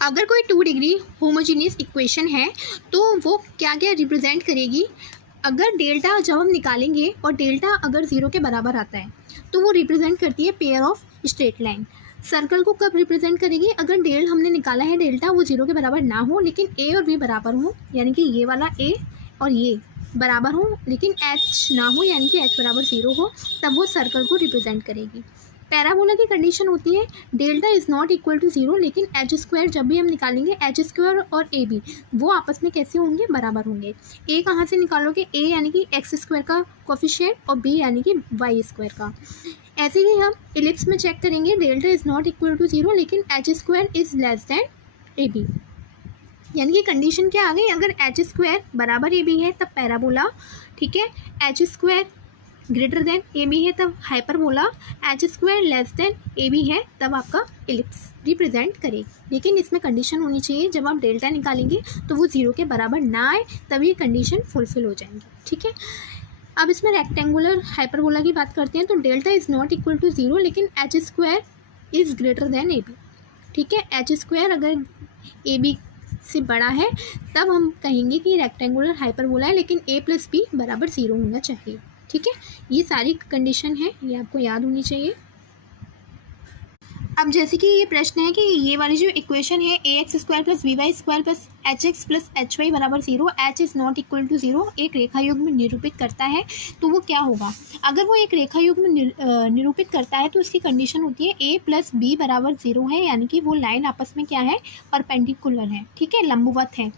अगर कोई 2 degree homogeneous equation है तो वो क्या क्या रिप्रेजेंट करेगी। अगर डेल्टा जब हम निकालेंगे और डेल्टा अगर 0 के बराबर आता है तो वो रिप्रेजेंट करती है pair of straight line. Circle को कब रिप्रेजेंट करेगी, अगर हमने निकाला है डेल्टा वो 0 के बराबर ना हो लेकिन ए और बी बराबर हो, यानी कि ये वाला ए और ये बराबर हो लेकिन एच ना हो, यानी कि एच बराबर 0 हो, तब वो सर्कल को रिप्रेजेंट करेगी। पैराबोला की कंडीशन होती है delta is not equal to 0, लेकिन एच स्क्वायर जब भी हम निकालेंगे एच स्क्वायर और ए बी वो आपस में कैसे होंगे, बराबर होंगे। ए कहाँ से निकालोगे, ए यानी कि एक्स स्क्वायर का कोफिशिएंट और बी यानी कि वाई स्क्वायर का। ऐसे ही हम इलिप्स में चेक करेंगे delta is not equal to 0 लेकिन H square is less than A B, यानी कि कंडीशन क्या आ गई, अगर एच स्क्वायर बराबर ए बी है तब पैराबोला, ठीक है। H square greater than A B है तब hyperbola, H square less than A B है तब आपका इलिप्स रिप्रेजेंट करेगी। लेकिन इसमें कंडीशन होनी चाहिए जब आप डेल्टा निकालेंगे तो वो 0 के बराबर ना आए, तभी कंडीशन फुलफिल हो जाएंगी, ठीक है। अब इसमें रेक्टेंगुलर हाइपरबोला की बात करते हैं तो delta is not equal to 0 लेकिन H square is greater than A B, ठीक है। एच स्क्वायर अगर ए बी से बड़ा है तब हम कहेंगे कि रेक्टेंगुलर हाइपरबोला है, लेकिन ए प्लस बी बराबर 0 होना चाहिए, ठीक है। ये सारी कंडीशन है, ये आपको याद होनी चाहिए। अब जैसे कि ये प्रश्न है कि ये वाली जो इक्वेशन है a x square plus b y square plus h x plus h y बराबर 0, h is not equal to 0 एक रेखा युग्म में निरूपित करता है, तो वो क्या होगा। अगर वो एक रेखा युग्म में निरूपित करता है तो उसकी कंडीशन होती है ए प्लस बी बराबर 0 है, यानी कि वो लाइन आपस में क्या है, परपेंडिकुलर है, ठीक है, लंबवत है।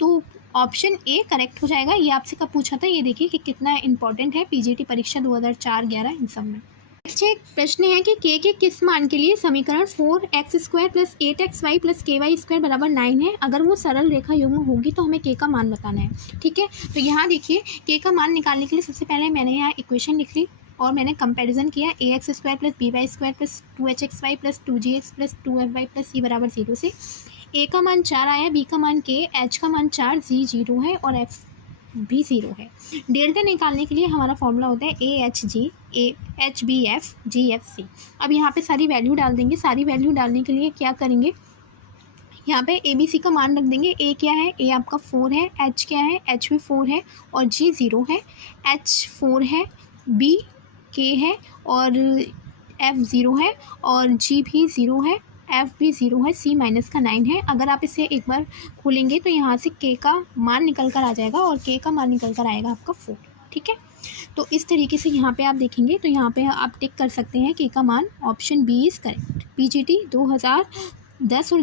तो ऑप्शन ए करेक्ट हो जाएगा। ये आपसे कब पूछा था, ये देखिए कि कितना इंपॉर्टेंट है पीजीटी परीक्षा 2004-11 इन सब में। नेक्स्ट एक प्रश्न है कि के किस मान के लिए समीकरण 4x square plus 8xy plus के वाई स्क्वायर बराबर 9 है। अगर वो सरल रेखा युग्म होगी तो हमें के का मान बताना है, ठीक है। तो यहाँ देखिए के का मान निकालने के लिए सबसे पहले मैंने यहाँ इक्वेशन लिख ली और मैंने कंपैरिजन किया a x square plus b y square plus 2hxy plus 2gx plus 2fy plus c बराबर 0 से ए का मान 4 आया, बी का मान के, एच का मान 4, जी 0 है और एफ भी 0 है। डेल्टा निकालने के लिए हमारा फॉर्मूला होता है A H G A H B F G F C. अब यहाँ पे सारी वैल्यू डाल देंगे। सारी वैल्यू डालने के लिए क्या करेंगे, यहाँ पे ए बी सी का मान रख देंगे। ए क्या है, ए आपका 4 है, एच क्या है, एच भी 4 है और जी 0 है, एच 4 है, बी के है और एफ 0 है और जी भी 0 है, एफ भी 0 है, सी माइनस का 9 है। अगर आप इसे एक बार खोलेंगे तो यहाँ से के का मान निकल कर आ जाएगा और के का मान निकल कर आएगा आपका 4, ठीक है। तो इस तरीके से यहाँ पे आप देखेंगे तो यहाँ पे आप टिक कर सकते हैं के का मान option B is correct. PGT 2010 और 11